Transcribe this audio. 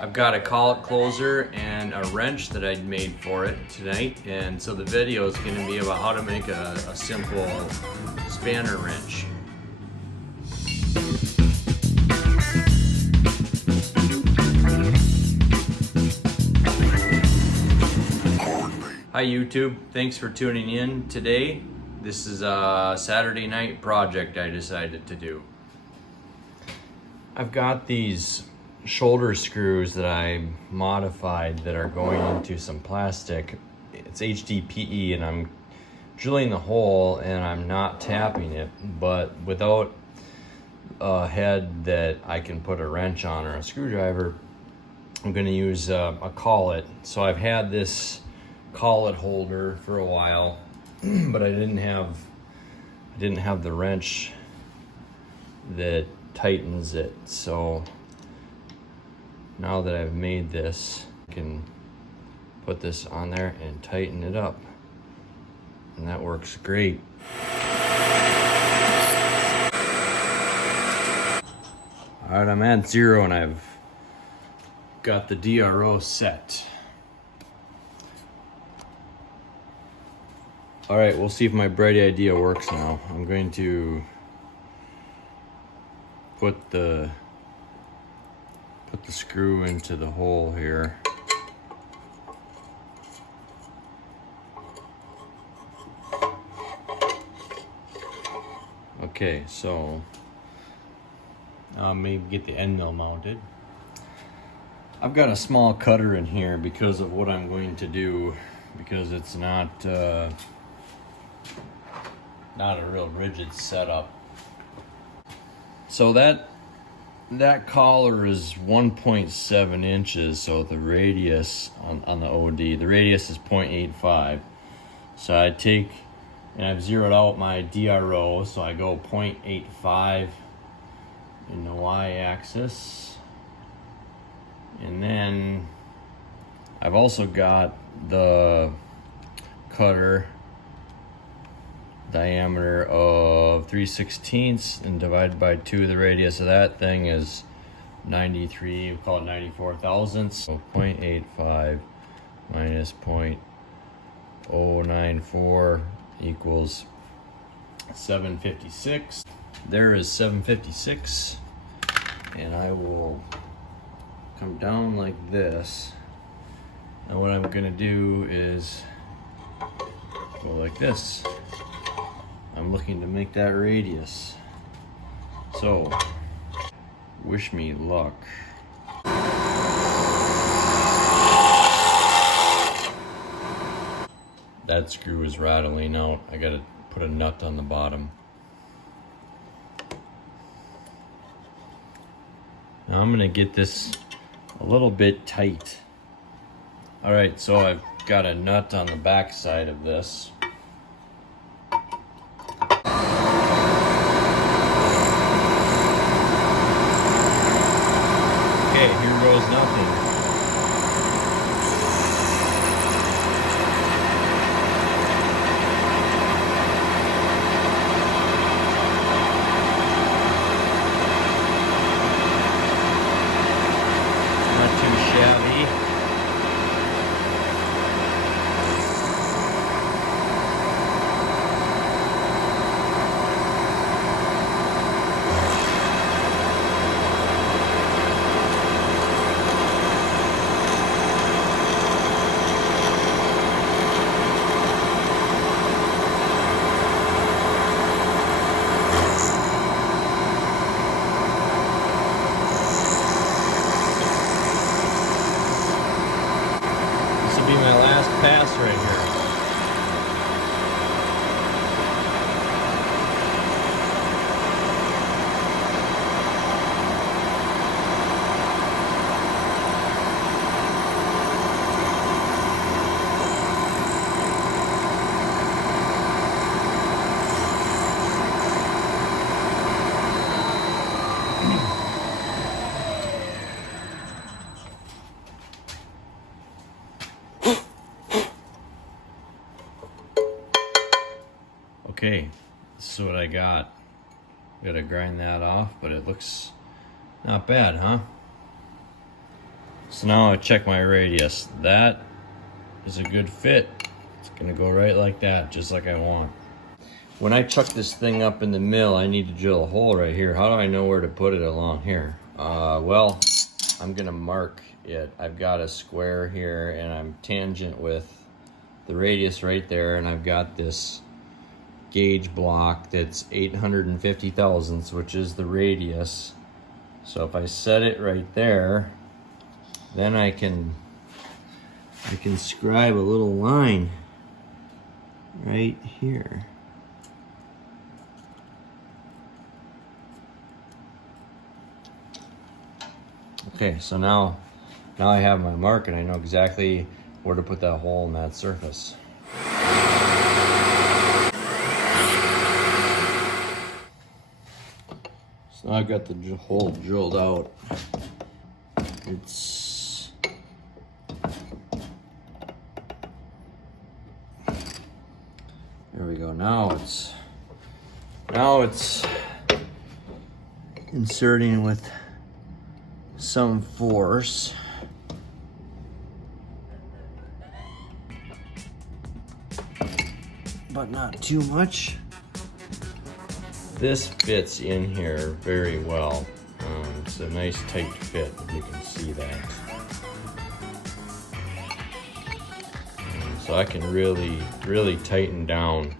I've got a collet closer and a wrench that I'd made for it tonight, and so the video is going to be about how to make a simple spanner wrench. Hi YouTube, thanks for tuning in today. This is a Saturday night project I decided to do. I've got these shoulder screws that I modified that are going into some plastic. It's HDPE, and I'm drilling the hole and I'm not tapping it, but without a head that I can put a wrench on or a screwdriver, I'm going to use a collet. So I've had this collet holder for a while, but I didn't have the wrench that tightens it. So now that I've made this, I can put this on there and tighten it up, and that works great. All right, I'm at 0 and I've got the DRO set. All right, we'll see if my bright idea works now. I'm going to put the screw into the hole here. Okay, so maybe get the end mill mounted. I've got a small cutter in here because of what I'm going to do, because it's not a real rigid setup. So that collar is 1.7 inches, so the radius on the OD, the radius is 0.85. So I take, and I've zeroed out my DRO, so I go 0.85 in the y-axis. And then I've also got the cutter diameter of 3/16 and divided by 2. The radius of that thing is 93, we call it 94 thousandths. So 0.85 minus 0.094 equals 756. There is 756, and I will come down like this. And what I'm gonna do is go like this. I'm looking to make that radius. So, wish me luck. That screw is rattling out. I gotta put a nut on the bottom. Now I'm gonna get this a little bit tight. All right, so I've got a nut on the back side of this. Okay, here goes nothing. Not too shabby. Be my last pass right here. Okay, this is what I got. Gotta grind that off, but it looks not bad, huh? So now I check my radius. That is a good fit. It's gonna go right like that, just like I want. When I chuck this thing up in the mill, I need to drill a hole right here. How do I know where to put it along here? Well, I'm gonna mark it. I've got a square here and I'm tangent with the radius right there, and I've got this gauge block that's 850 thousandths, which is the radius. So if I set it right there, then I can scribe a little line right here. Okay, so now I have my mark and I know exactly where to put that hole in that surface. So now I've got the hole drilled out. It's there we go. Now it's inserting with some force. But not too much. This fits in here very well. It's a nice tight fit, you can see that. So I can really tighten down